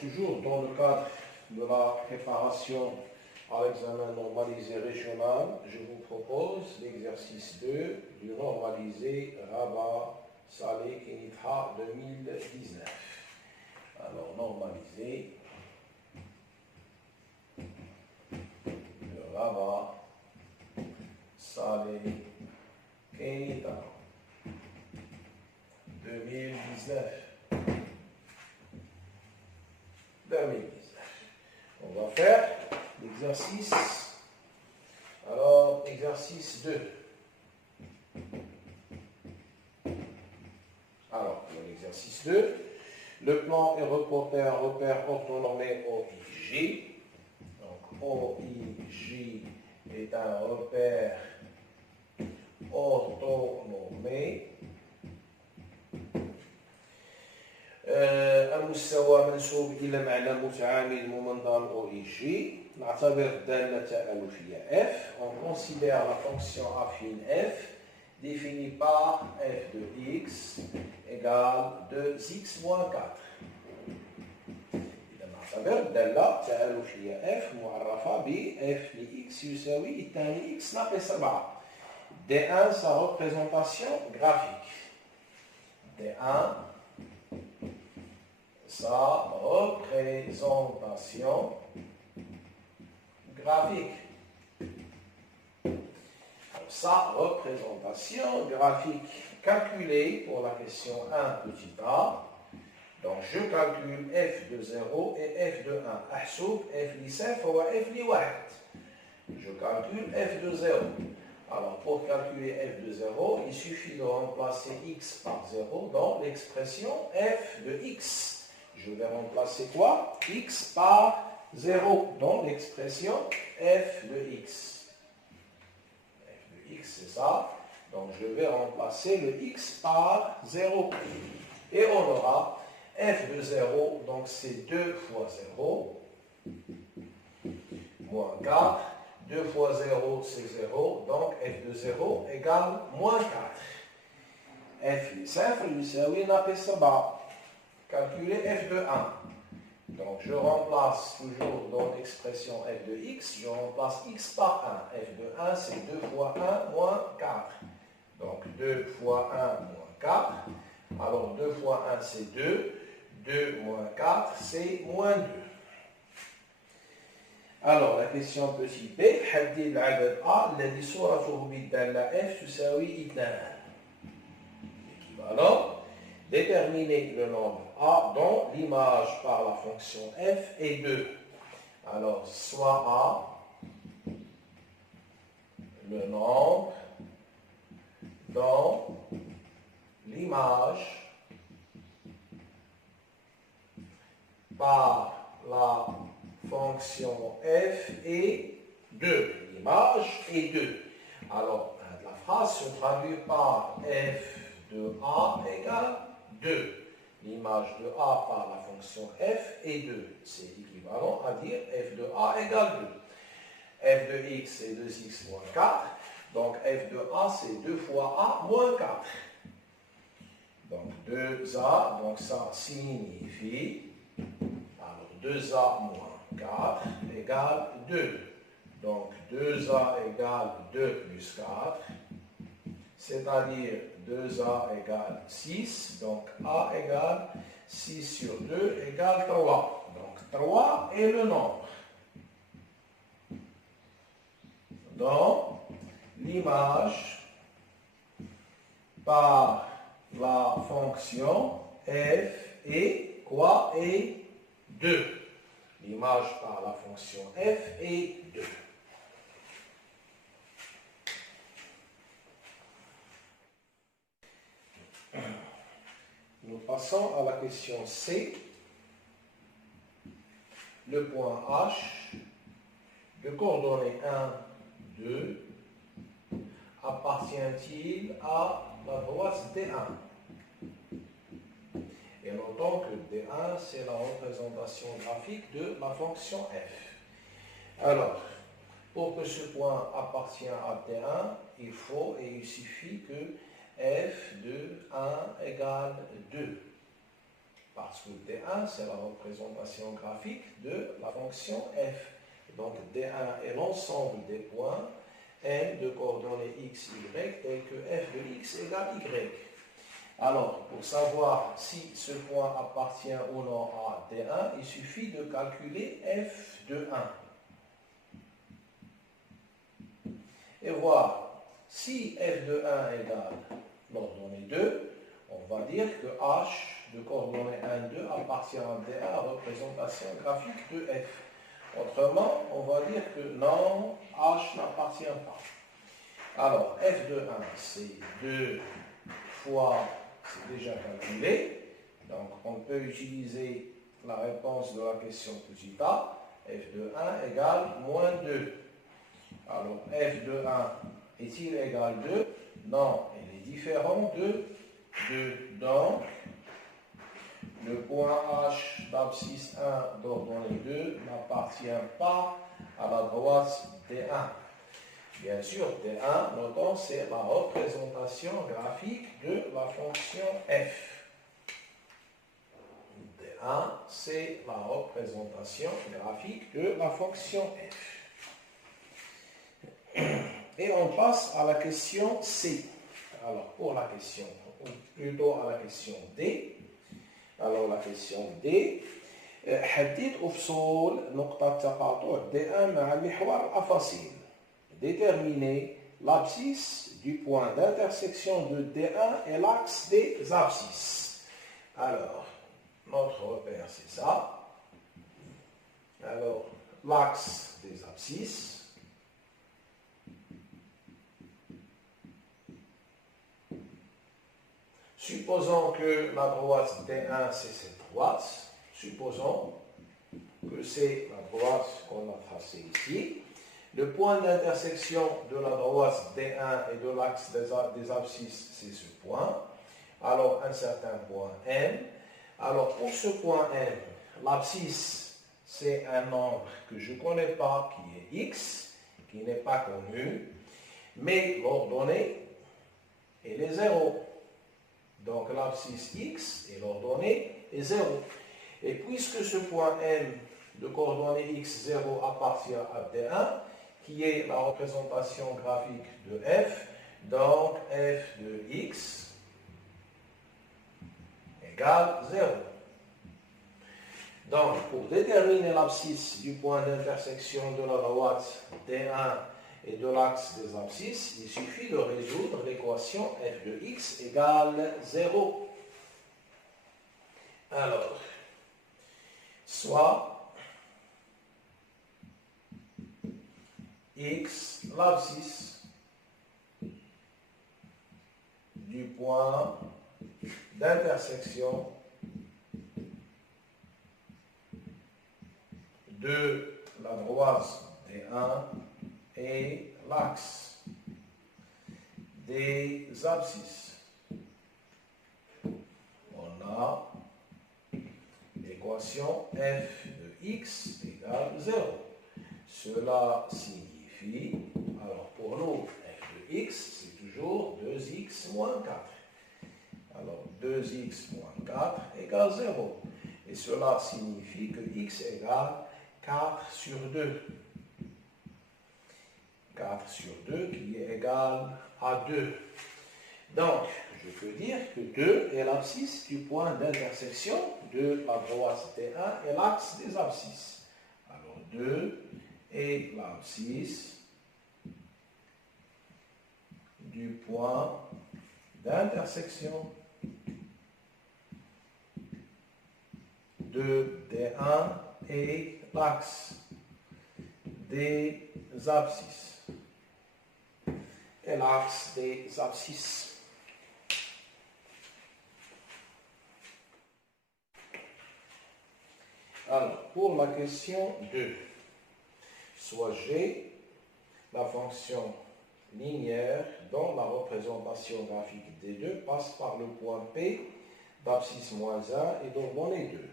toujours dans le cadre de la préparation à l'examen normalisé régional, je vous propose l'exercice 2 du normalisé Rabat Salé Kenitra 2019. Alors, normalisé le Rabat Salé Kenitra 2019. On va faire l'exercice. Alors, exercice 2. Alors, pour l'exercice 2, le plan est reporté à un repère orthonormé OIJ. Donc, OIJ est un repère orthonormé. المستوى منسوب إلى معنى متعامل ممنظم OIJ. نعتبر الدالة التألفية F. On considère la fonction affine F définie par f de x égale 2x moins 4. إذا نعتبر الدالة التألفية F معرفة ب f لx يساوي 2 x ناقص 4. D1 sa représentation graphique. D1 sa représentation graphique. Sa représentation graphique calculée pour la question 1 petit a. Donc je calcule f de 0 et f de 1. أحسب f لصفر و f لواحد. Je calcule f de 0. Alors pour calculer f de 0, il suffit de remplacer x par 0 dans l'expression f de x. Je vais remplacer quoi? X par 0 dans l'expression f de x. F de x, c'est ça. Donc, je vais remplacer le x par 0. Et on aura f de 0, donc c'est 2 fois 0, moins 4. 2 fois 0, c'est 0. Donc, f de 0 égale moins 4. f لصفر يساوي ناقص 7. Calculer f de 1. Donc, je remplace toujours dans l'expression f de x, je remplace x par 1. f de 1, c'est 2 fois 1 moins 4. Donc, 2 fois 1 moins 4. Alors, 2 fois 1, c'est 2. 2 moins 4, c'est moins 2. Alors, la question petit b. حدد العدد A الذي صورته بالدالة f تساوي 2. L'équivalent. Déterminer le nombre A dont l'image par la fonction f est 2. Alors, soit A, le nombre dont l'image par la fonction f est 2. L'image est 2. Alors, la phrase se traduit par f de A égale 2. L'image de A par la fonction f est 2. C'est équivalent à dire f de A égale 2. f de x, c'est 2x moins 4. Donc, f de A, c'est 2 fois A moins 4. Donc, 2A, donc ça signifie, alors 2A moins 4 égale 2. Donc, 2A égale 2 plus 4. C'est-à-dire 2A égale 6, donc A égale 6 sur 2 égale 3. Donc 3 est le nombre dont l'image par la fonction f est quoi? Est 2. L'image par la fonction f est 2. Nous passons à la question C. Le point H de coordonnées 1, 2 appartient-il à la droite D1? Et notons que D1, c'est la représentation graphique de la fonction f. Alors, pour que ce point appartienne à D1, il faut et il suffit que f de 1 égale 2. parce que D1, c'est la représentation graphique de la fonction f. Donc D1 est l'ensemble des points n de coordonnées x, y, tels que f de x égale y. Alors, pour savoir si ce point appartient ou non à D1, il suffit de calculer f de 1. Et voir si f de 1 égale l'ordonnée 2, on va dire que h de coordonnée 1, 2 appartient à D1 à représentation graphique de f. Autrement, on va dire que non, h n'appartient pas. Alors, f de 1, c'est 2 fois, c'est déjà calculé. Donc, on peut utiliser la réponse de la question petit a. F de 1 égale moins 2. Alors, f de 1 est-il égal 2? Non, il est différent de 2. Donc, le point H d'abscisse 1 d'ordonnée 2 n'appartient pas à la droite D1. Bien sûr, D1, notons, c'est la représentation graphique de la fonction f. D1, c'est la représentation graphique de la fonction f. Et on passe à la question C. Alors, pour la question, ou plutôt à la question D. Alors, la question D. حدد أفصول نقطة تقاطع D1 مع المحور الأفاصيل. Déterminer l'abscisse du point d'intersection de D1 et l'axe des abscisses. Alors, notre repère, c'est ça. Alors, l'axe des abscisses. Supposons que la droite D1, c'est cette droite. Supposons que c'est la droite qu'on a tracée ici. Le point d'intersection de la droite D1 et de l'axe des abscisses, c'est ce point. Alors, un certain point M. Alors, pour ce point M, l'abscisse, c'est un nombre que je ne connais pas, qui est X, qui n'est pas connu. Mais l'ordonnée, elle est 0. Donc, l'abscisse X et l'ordonnée est 0. Et puisque ce point M de coordonnée X, 0 appartient à D1, qui est la représentation graphique de f, donc f de x égale 0. Donc, pour déterminer l'abscisse du point d'intersection de la droite D1 et de l'axe des abscisses, il suffit de résoudre l'équation f de x égale 0. Alors, soit x, l'abscisse du point d'intersection de la droite D1 et l'axe des abscisses. On a l'équation f de x égale 0. Cela signifie, alors pour nous, f de x, c'est toujours 2x moins 4. Alors 2x moins 4 égale 0. Et cela signifie que x égale 4 sur 2. 4 sur 2 qui est égal à 2. Donc, je peux dire que 2 est l'abscisse du point d'intersection de la droite D1 et l'axe des abscisses. Alors 2 est l'abscisse du point d'intersection de D1 et l'axe des abscisses. Et l'axe des abscisses. Alors, pour la question 2, soit G, la fonction linéaire dont la représentation graphique des deux passe par le point P d'abscisse moins 1 et d'ordonnée 2.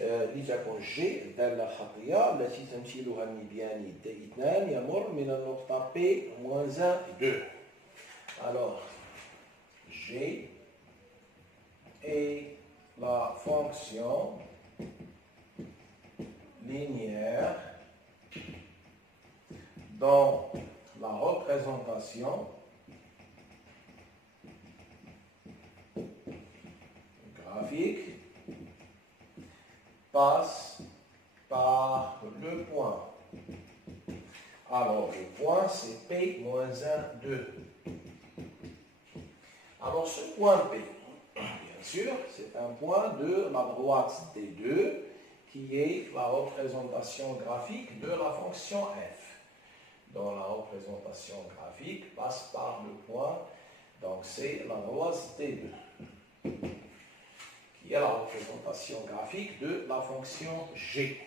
لتكن G دالة خطية التي تمثيلها المبياني D2 يمر من النقطة P-1, 2. Alors, G est la fonction linéaire dans la représentation graphique passe par le point. Alors, le point, c'est P moins 1, 2. Alors, ce point P, bien sûr, c'est un point de la droite D2 qui est la représentation graphique de la fonction f. Donc, la représentation graphique passe par le point, donc c'est la droite D2, qui est la représentation graphique de la fonction g.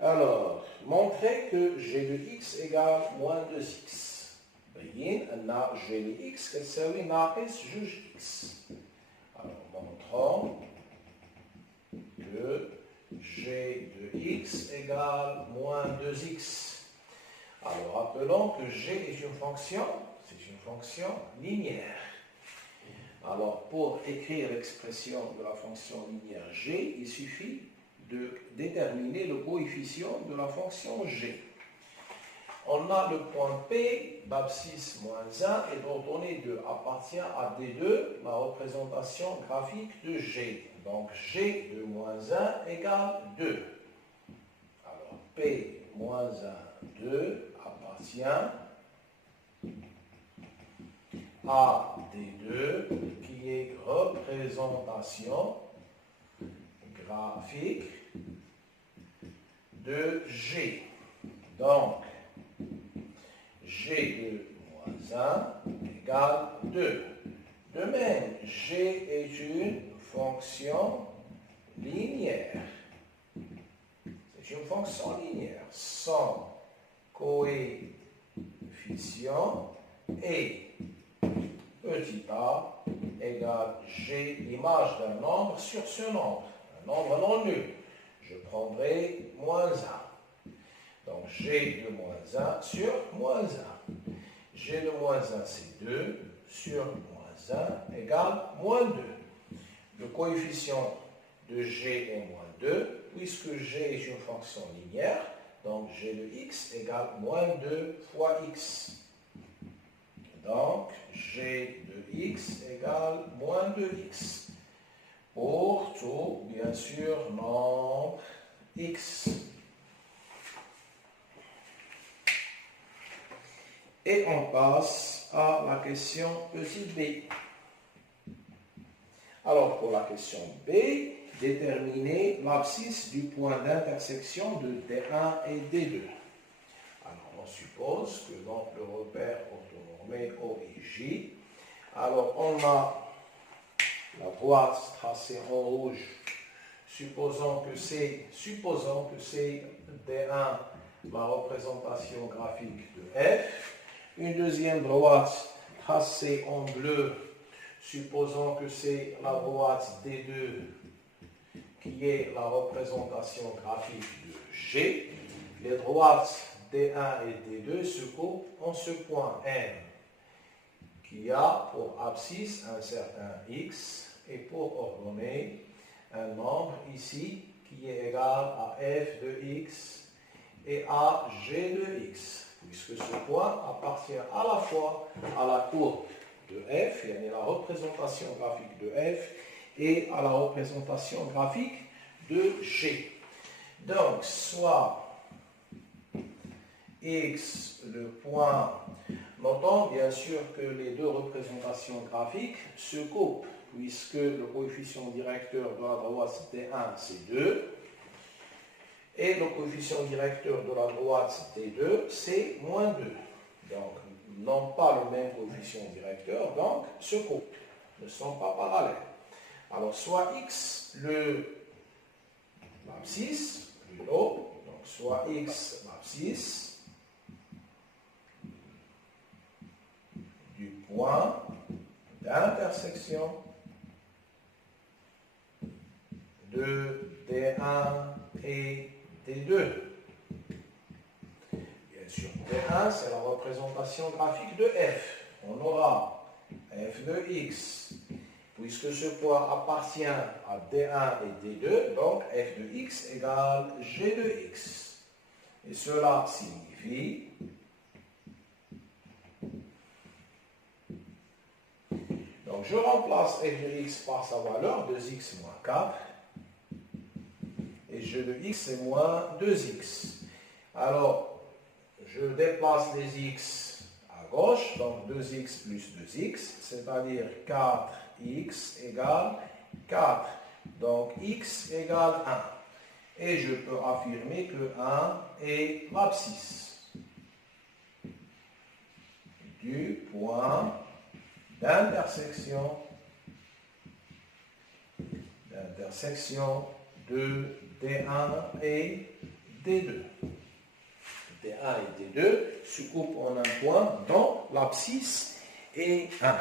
Alors, montrer que g de x égale moins 2x. Begin na g de x تساوي ناقص جوج x. Alors, montrons que g de x égale moins 2x. Alors, rappelons que g est une fonction, linéaire. Alors, pour écrire l'expression de la fonction linéaire g, il suffit de déterminer le coefficient de la fonction g. On a le point P d'abscisse moins 1 et dont donné 2 appartient à D2, la représentation graphique de G. Donc G de moins 1 égale 2. Alors P moins 1, 2 appartient à D2 qui est représentation graphique de G. Donc G de moins 1 égale 2. De même, G est une fonction linéaire. C'est une fonction linéaire. Son coefficient est petit a égale G, l'image d'un nombre sur ce nombre. Un nombre non nul. Je prendrai moins 1. Donc, G de moins 1 sur moins 1. G de moins 1, c'est 2 sur moins 1 égale moins 2. Le coefficient de G est moins 2, puisque G est une fonction linéaire. Donc, G de x égale moins 2 fois x. Donc, G de x égale moins 2x. Pour tout, bien sûr, nombre x. Et on passe à la question petit b. Alors, pour la question b, déterminer l'abscisse du point d'intersection de D1 et D2. Alors, on suppose que dans le repère orthonormé O et J, alors on a la droite tracée en rouge, supposons que c'est D1 la représentation graphique de f. Une deuxième droite tracée en bleu, supposons que c'est la droite D2 qui est la représentation graphique de G. Les droites D1 et D2 se coupent en ce point M qui a pour abscisse un certain x et pour ordonnée un nombre ici qui est égal à f de x et à g de x. Puisque ce point appartient à la fois à la courbe de f, et à la représentation graphique de f, et à la représentation graphique de g. Donc, soit x, le point, notons bien sûr que les deux représentations graphiques se coupent, puisque le coefficient directeur de la droite D1, c'est 2, et le coefficient directeur de la droite D2, c'est moins 2. Donc, n'ont pas le même coefficient directeur, donc se coupent, ne sont pas parallèles. Alors, soit x, l'abscisse, plus haut, donc soit x, l'abscisse du point d'intersection de D1 et D2. Bien sûr, D1, c'est la représentation graphique de f. On aura f de x, puisque ce point appartient à D1 et D2, donc f de x égale g de x. Et cela signifie donc je remplace f de x par sa valeur 2x moins 4 et g de x c'est moins 2x. Alors je déplace les x à gauche, donc 2x plus 2x, c'est-à-dire 4x égale 4. Donc x égale 1. Et je peux affirmer que 1 est l'abscisse du point d'intersection de D1 et D2. D1 et D2 se coupent en un point dont l'abscisse est 1.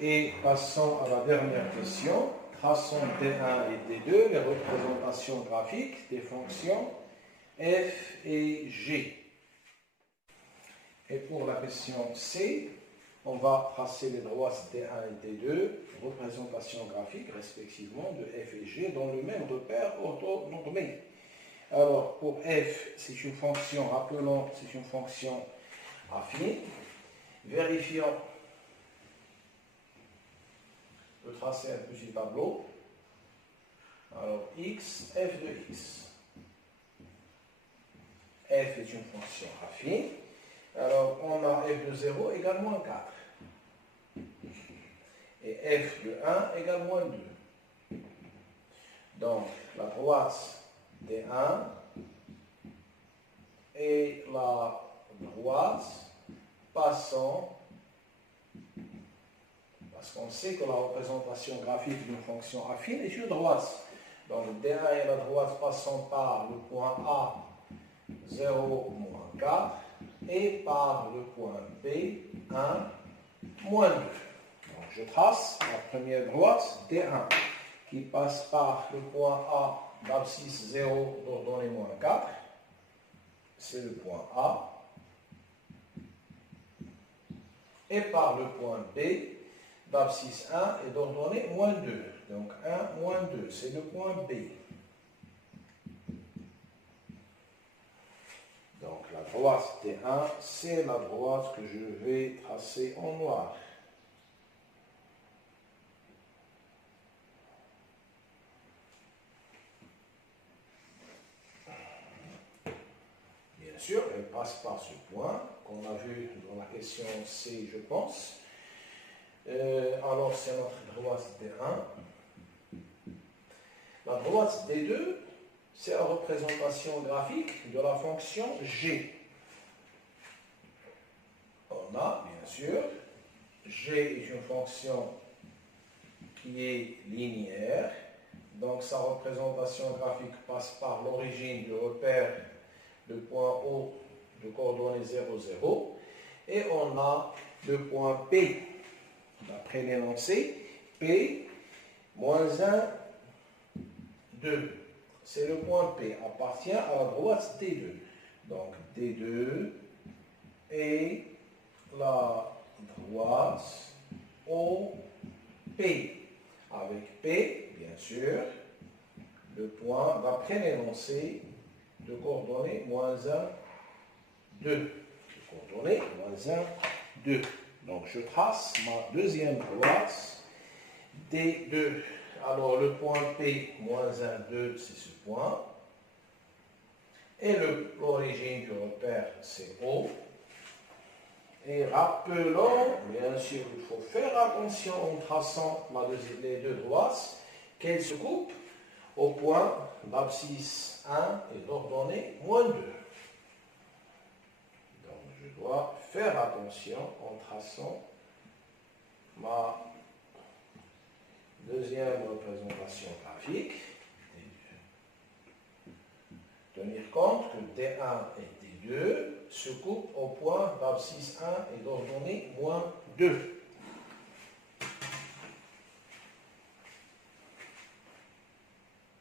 Et passons à la dernière question. Traçons D1 et D2, les représentations graphiques des fonctions f et g. Et pour la question C, on va tracer les droites D1 et D2, représentations graphiques respectivement de f et g dans le même repère orthonormé. Alors pour f, c'est une fonction, rappelons, c'est une fonction affine. Vérifions. Je peux tracer un petit tableau. Alors, x, f de x. F est une fonction affine. Alors, on a f de 0 égale moins 4. Et f de 1 égale moins 2. Donc, la droite D1 et la droite passant. Parce qu'on sait que la représentation graphique d'une fonction affine est une droite. Donc D1 et la droite passant par le point A, 0, moins 4, et par le point B, 1, moins 2. Donc je trace la première droite, D1, qui passe par le point A, d'abscisse 0, d'ordonnée moins 4. C'est le point A. Et par le point B, d'abscisse 1 et d'ordonnée moins 2. Donc 1, moins 2, c'est le point B. Donc la droite D1, c'est la droite que je vais tracer en noir. Bien sûr, elle passe par ce point qu'on a vu dans la question C, je pense. Alors, c'est notre droite D1. La droite D2, c'est la représentation graphique de la fonction G. On a, bien sûr, G est une fonction qui est linéaire. Donc, sa représentation graphique passe par l'origine du repère de point O de coordonnées 0, 0. Et on a le point P. D'après l'énoncé, P, moins 1, 2. C'est le point P, appartient à la droite D2. Donc D2 et la droite OP. Avec P, bien sûr, le point, d'après l'énoncé, de coordonnées moins 1, 2. De coordonnées moins 1, 2. Donc, je trace ma deuxième droite, D2. Alors, le point P, moins 1, 2, c'est ce point. Et l'origine du repère, c'est O. Et rappelons, bien sûr, il faut faire attention en traçant les deux droites, qu'elles se coupent au point d'abscisse 1 et d'ordonnée moins 2. Je dois faire attention en traçant ma deuxième représentation graphique. Tenir compte que D1 et 2 se coupe au point d'abscisse 1 et d'ordonnée moins 2.